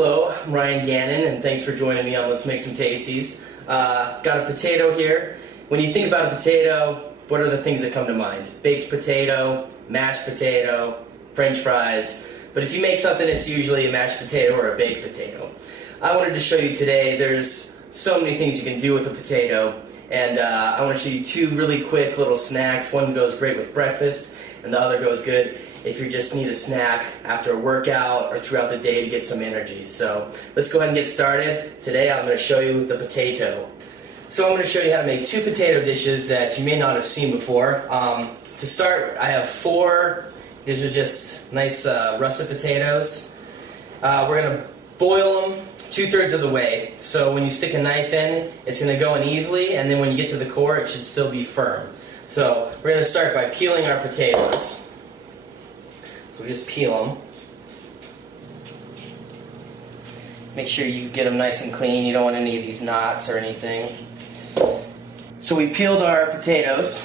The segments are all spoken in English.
Hello, I'm Ryan Gannon, and thanks for joining me on Let's Make Some Tasties. Got a potato here. When you think about a potato, what are the things that come to mind? Baked potato, mashed potato, French fries. But if you make something, it's usually a mashed potato or a baked potato. I wanted to show you today, there's so many things you can do with a potato, and I want to show you two really quick little snacks. One goes great with breakfast, and the other goes good if you just need a snack after a workout or throughout the day to get some energy. So let's go ahead and get started. Today I'm going to show you the potato. So I'm going to show you how to make two potato dishes that you may not have seen before. To start, I have four. These are just nice russet potatoes. We're going to boil them 2/3 of the way. So when you stick a knife in, it's going to go in easily, and then when you get to the core, it should still be firm. So we're going to start by peeling our potatoes. So we just peel them. Make sure you get them nice and clean. You don't want any of these knots or anything. So we peeled our potatoes,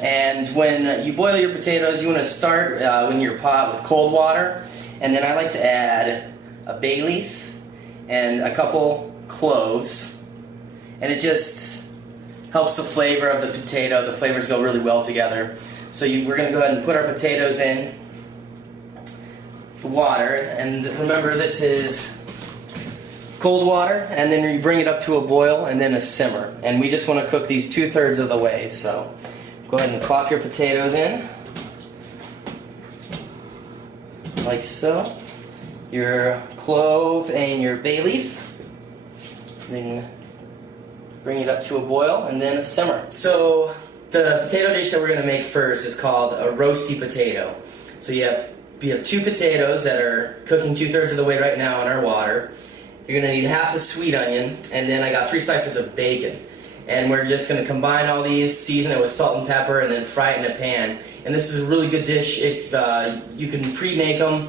and when you boil your potatoes, you want to start in your pot with cold water, and then I like to add a bay leaf and a couple cloves, and it just helps the flavor of the potato. The flavors go really well together. So we're going to go ahead and put our potatoes in the water, and remember this is cold water, and then you bring it up to a boil and then a simmer, and we just want to cook these 2/3 of the way. So go ahead and plop your potatoes in like so, your clove and your bay leaf, then bring it up to a boil and then a simmer. So the potato dish that we're going to make first is called a roasty potato. So you have two potatoes that are cooking 2/3 of the way right now in our water. You're going to need half a sweet onion, and then I got 3 slices of bacon. And we're just going to combine all these, season it with salt and pepper, and then fry it in a pan. And this is a really good dish if you can pre-make them,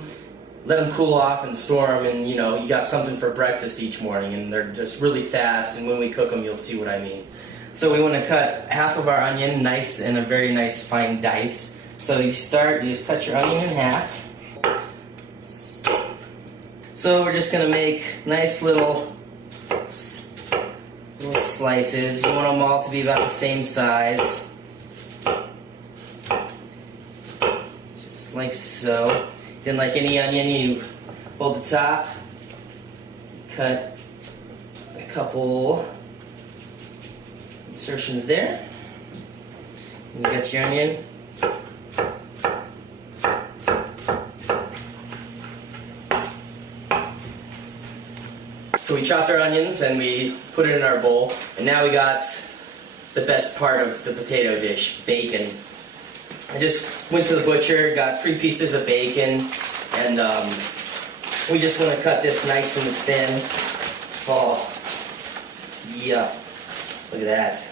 let them cool off and store them, and you got something for breakfast each morning, and they're just really fast, and when we cook them you'll see what I mean. So we want to cut half of our onion nice in a very nice fine dice. So you just cut your onion in half. So we're just going to make nice little slices. You want them all to be about the same size. Just like so. Then like any onion, you hold the top, cut a couple insertions there. And you got your onion. So we chopped our onions and we put it in our bowl, and now we got the best part of the potato dish, bacon. I just went to the butcher, got 3 pieces of bacon, and we just want to cut this nice and thin. Oh, yeah, look at that.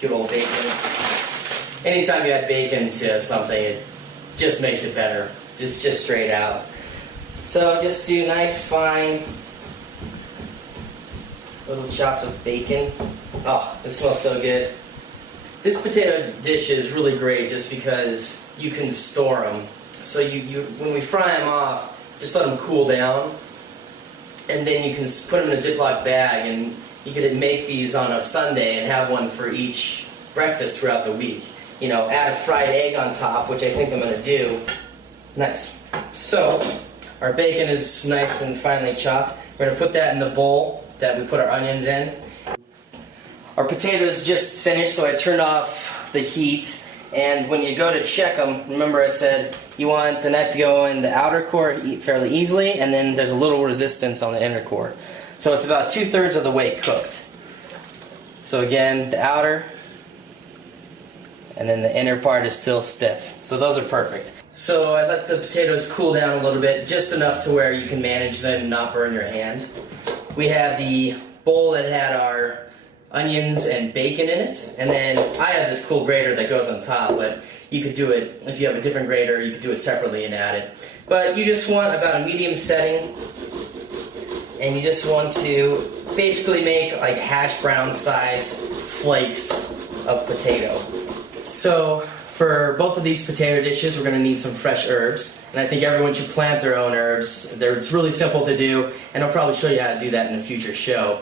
Good old bacon. Anytime you add bacon to something, it just makes it better. Just straight out. So just do nice fine little chops of bacon. Oh, this smells so good. This potato dish is really great just because you can store them. So when we fry them off, just let them cool down, and then you can put them in a Ziploc bag, and you could make these on a Sunday and have one for each breakfast throughout the week. Add a fried egg on top, which I think I'm going to do. Nice. So our bacon is nice and finely chopped. We're going to put that in the bowl that we put our onions in. Our potatoes just finished, so I turned off the heat. And when you go to check them, remember I said you want the knife to go in the outer core fairly easily, and then there's a little resistance on the inner core. So it's about 2/3 of the way cooked. So again, the outer, and then the inner part is still stiff. So those are perfect. So I let the potatoes cool down a little bit, just enough to where you can manage them and not burn your hand. We have the bowl that had our onions and bacon in it, and then I have this cool grater that goes on top, but you could do it, if you have a different grater, you could do it separately and add it. But you just want about a medium setting, and you just want to basically make like hash brown size flakes of potato. So for both of these potato dishes, we're going to need some fresh herbs, and I think everyone should plant their own herbs. It's really simple to do, and I'll probably show you how to do that in a future show.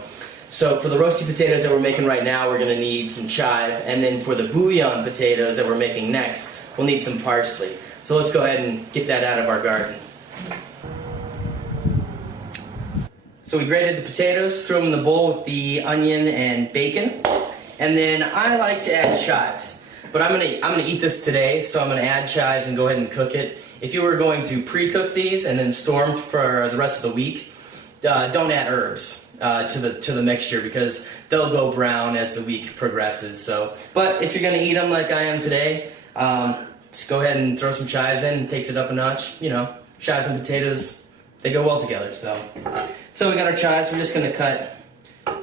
So for the roasty potatoes that we're making right now, we're going to need some chive, and then for the bouillon potatoes that we're making next, we'll need some parsley. So let's go ahead and get that out of our garden. So we grated the potatoes, threw them in the bowl with the onion and bacon, and then I like to add chives. But I'm gonna eat this today, so I'm gonna add chives and go ahead and cook it. If you were going to pre-cook these and then store them for the rest of the week, don't add herbs to the mixture because they'll go brown as the week progresses. So, but if you're gonna eat them like I am today, just go ahead and throw some chives in and takes it up a notch. You know, chives and potatoes, they go well together. So we got our chives. We're just gonna cut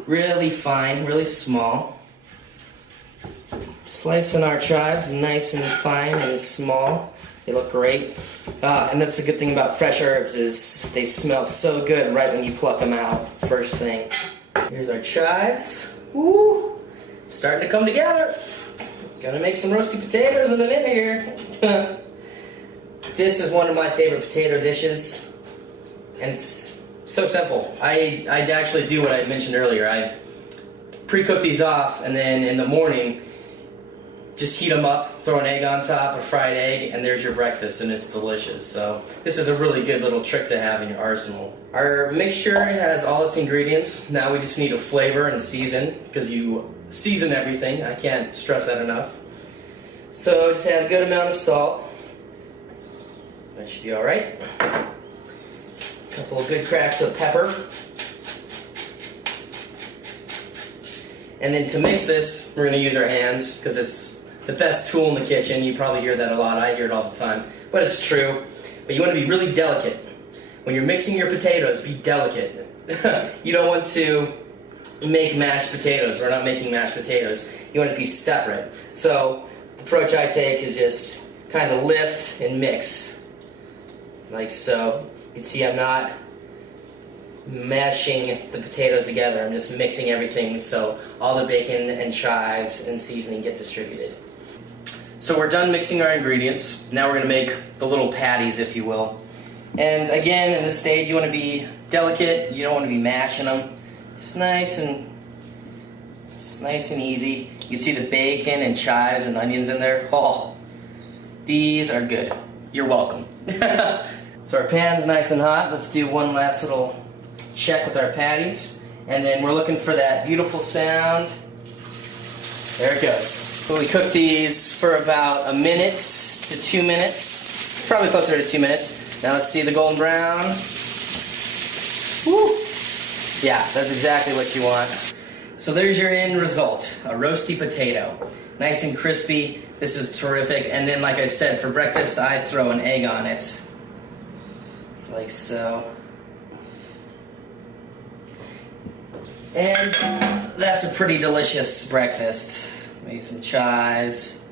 really fine, really small. Slicing our chives nice and fine and small. They look great. And that's the good thing about fresh herbs is they smell so good right when you pluck them out, first thing. Here's our chives. Woo! It's starting to come together. Gonna make some roasty potatoes in a minute here. This is one of my favorite potato dishes. And it's so simple. I actually do what I mentioned earlier. I pre-cook these off and then in the morning just heat them up, throw an egg on top, a fried egg, and there's your breakfast, and it's delicious. So this is a really good little trick to have in your arsenal. Our mixture has all its ingredients. Now we just need to flavor and season, because you season everything. I can't stress that enough. So just add a good amount of salt. That should be all right. A couple of good cracks of pepper. And then to mix this, we're going to use our hands, because it's the best tool in the kitchen. You probably hear that a lot. I hear it all the time. But it's true. But you want to be really delicate. When you're mixing your potatoes, be delicate. You don't want to make mashed potatoes. We're not making mashed potatoes. You want it to be separate. So the approach I take is just kind of lift and mix. Like so. You can see I'm not mashing the potatoes together. I'm just mixing everything so all the bacon and chives and seasoning get distributed. So we're done mixing our ingredients. Now we're going to make the little patties, if you will. And again, in this stage, you want to be delicate. You don't want to be mashing them. Just nice and easy. You can see the bacon and chives and onions in there. Oh, these are good. You're welcome. So our pan's nice and hot. Let's do one last little check with our patties. And then we're looking for that beautiful sound. There it goes. So we cook these for about 1 minute to 2 minutes. Probably closer to 2 minutes. Now let's see the golden brown. Woo! Yeah, that's exactly what you want. So there's your end result, a roasty potato. Nice and crispy. This is terrific. And then, like I said, for breakfast, I throw an egg on it. It's like so. And that's a pretty delicious breakfast. Maybe some chives.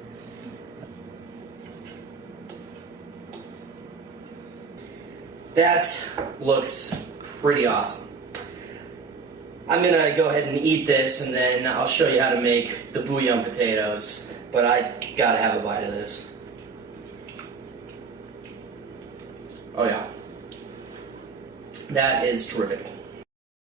That looks pretty awesome. I'm gonna go ahead and eat this and then I'll show you how to make the bouillon potatoes. But I gotta have a bite of this. Oh yeah. That is terrific.